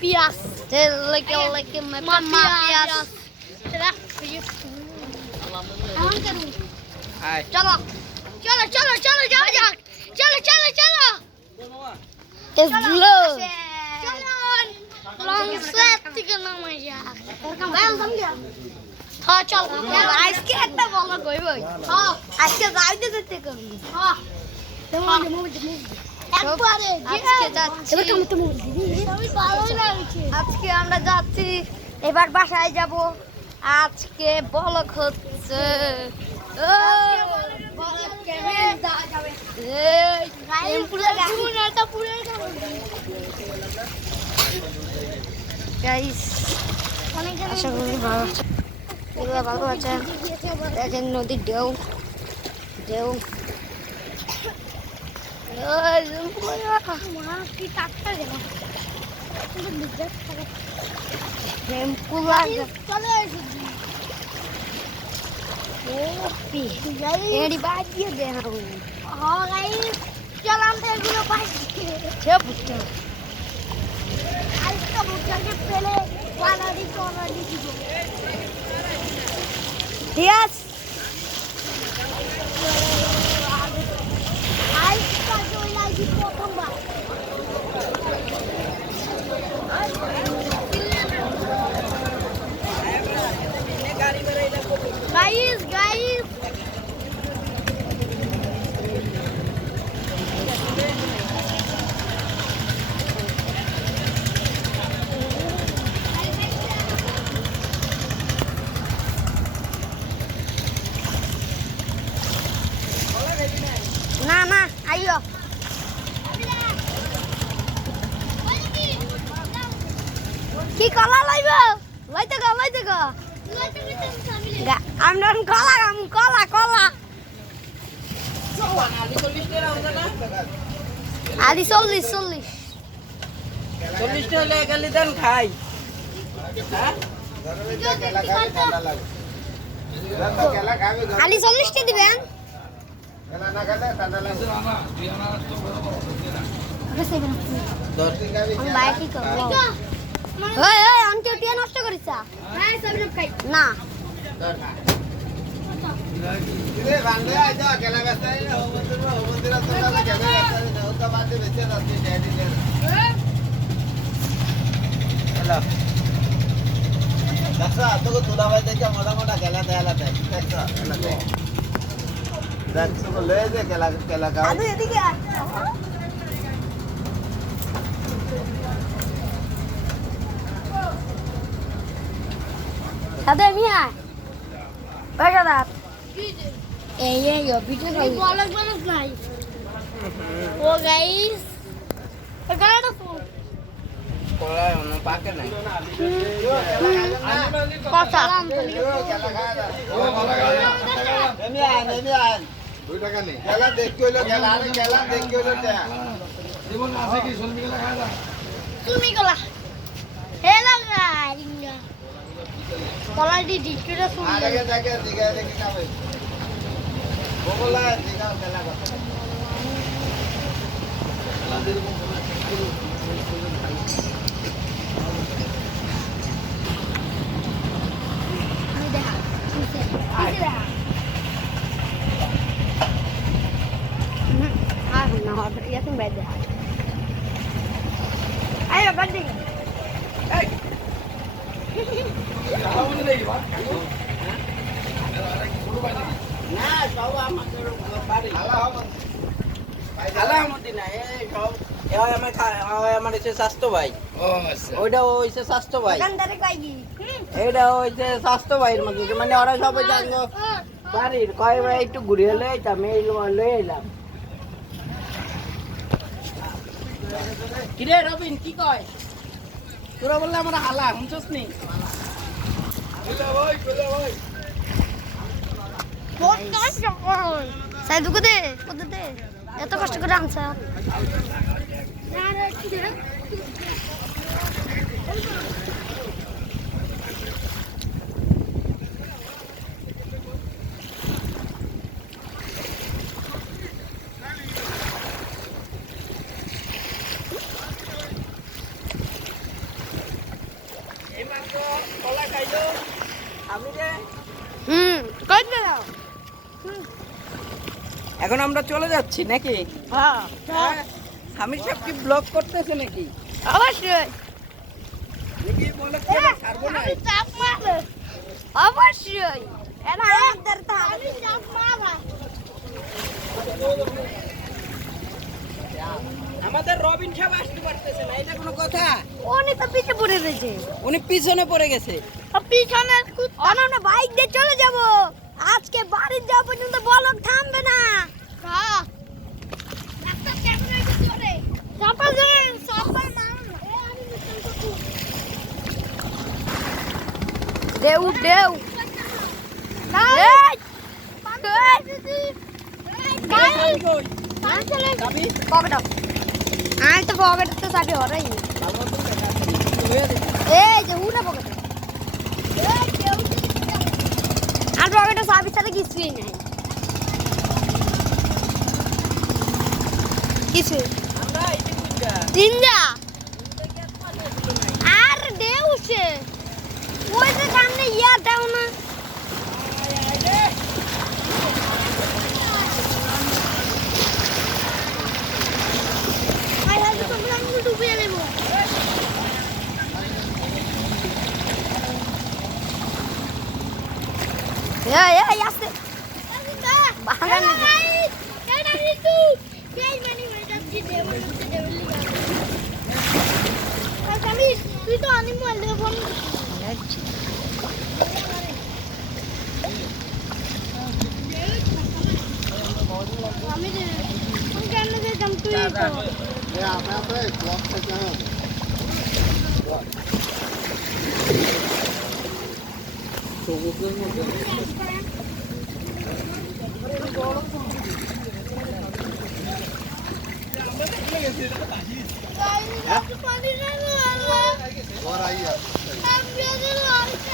Pias. Like my pias. चलो चलो चलो चलो जाओ जाओ चलो चलो चलो it's blue चलो long set करना मजा मैं समझा हाँ चल आइस के इतना बोला कोई भाई हाँ आइस के जाइए देते कभी हाँ আজকে আমরা যাচ্ছি এবার বাসায় যাব আজকে বলক হচ্ছে আশা করি ভালো আছে দেখেন নদীর ঢেউ ঢেউ एड़ी बात ये दे रहा हूँ हाँ गाइस चल हम तेरे को छह पुष्ट आज का बुच्चा के पहले वाला दी यस आज का जो लागी प्रथम बार गाइस না না আইও কি কলা লাইব লাইতে গো আমরা কলা কলা কলা আদি 40 হলে একালি দেন খাই আলি 40 টি দিবেন নষ্ট করিস না তুলা ভাই দেখে মোটা মোটা খেলা দেয় খেলা সাদে মিয়া বাগাদা এই ভিডিও কল বলক নাই ও গাইস এগারোটা কলা এখনো পাকে নাই কথা দুই টাকা নেই খেলা দেখি হইলো খেলা দেখি হইলো জীবন আছে কি শুনবি খেলা খায় না তুমি গলা হেলা গাইঙ্গা কলা দিদি কিরা শুনি আগে দিগা দেখি খাবে বগলা দিগা খেলা কথা Ya kan beda. Ayo banding. আমার স্বাস্থ্য ভাই ওইটা হইছে স্বাস্থ্য ভাই এইটা হইছে স্বাস্থ্য ভাইয়ের মধ্যে মানে ওরা সবাই জানলো বাড়ির কয় ভাই একটু ঘুরে হলে আমি লয়ে এলাম কিরে রবিন কি কয় তোরা বললে আমরা হালা শুনছস নি Saya dulu deh, itu kos juga dansa. আমি রে কই দিলাম এখন আমরা চলে যাচ্ছি নাকি? হ্যাঁ স্বামীর সাহেব কি ব্লগ করতেছে নাকি? অবশ্যই দেখি বলে কি আমরা ছাড়বো না। চাপ মারবে অবশ্যই এটা আমাদের আমি চাপ মারবা আমাদের রবিন সাহেব আসতে পারতেছে না, এটা কোনো কথা? উনি তো পিছে পড়ে রয়েছে উনি পিছনে পড়ে গেছে। পিছনে আমরা বাইক দিয়ে চলে যাব আজকে বাড়ি যাওয়া পর্যন্ত বলক থামবে না হ্যাঁ রাস্তা কেমন হয়েছে চলে চাপা ধরে চাপা মার দেউ দেউ আমি তো পকেটে তো চাবি হরাই এই যে উঠা পকেটে আর পকেটে চাবি ছাড়া কিছুই নাই কিছু তিনটা আর দেউছে ওই যে সামনে ইয়া দাও না ডুবিয়ে দেবো আসতে তুই তো অনেক মোবাইল থেকে ফোন আমি কেন যেতাম তুই তো আপনার ব্লগ থেকে হবে সমুদ্রের মধ্যে পানি না और आई है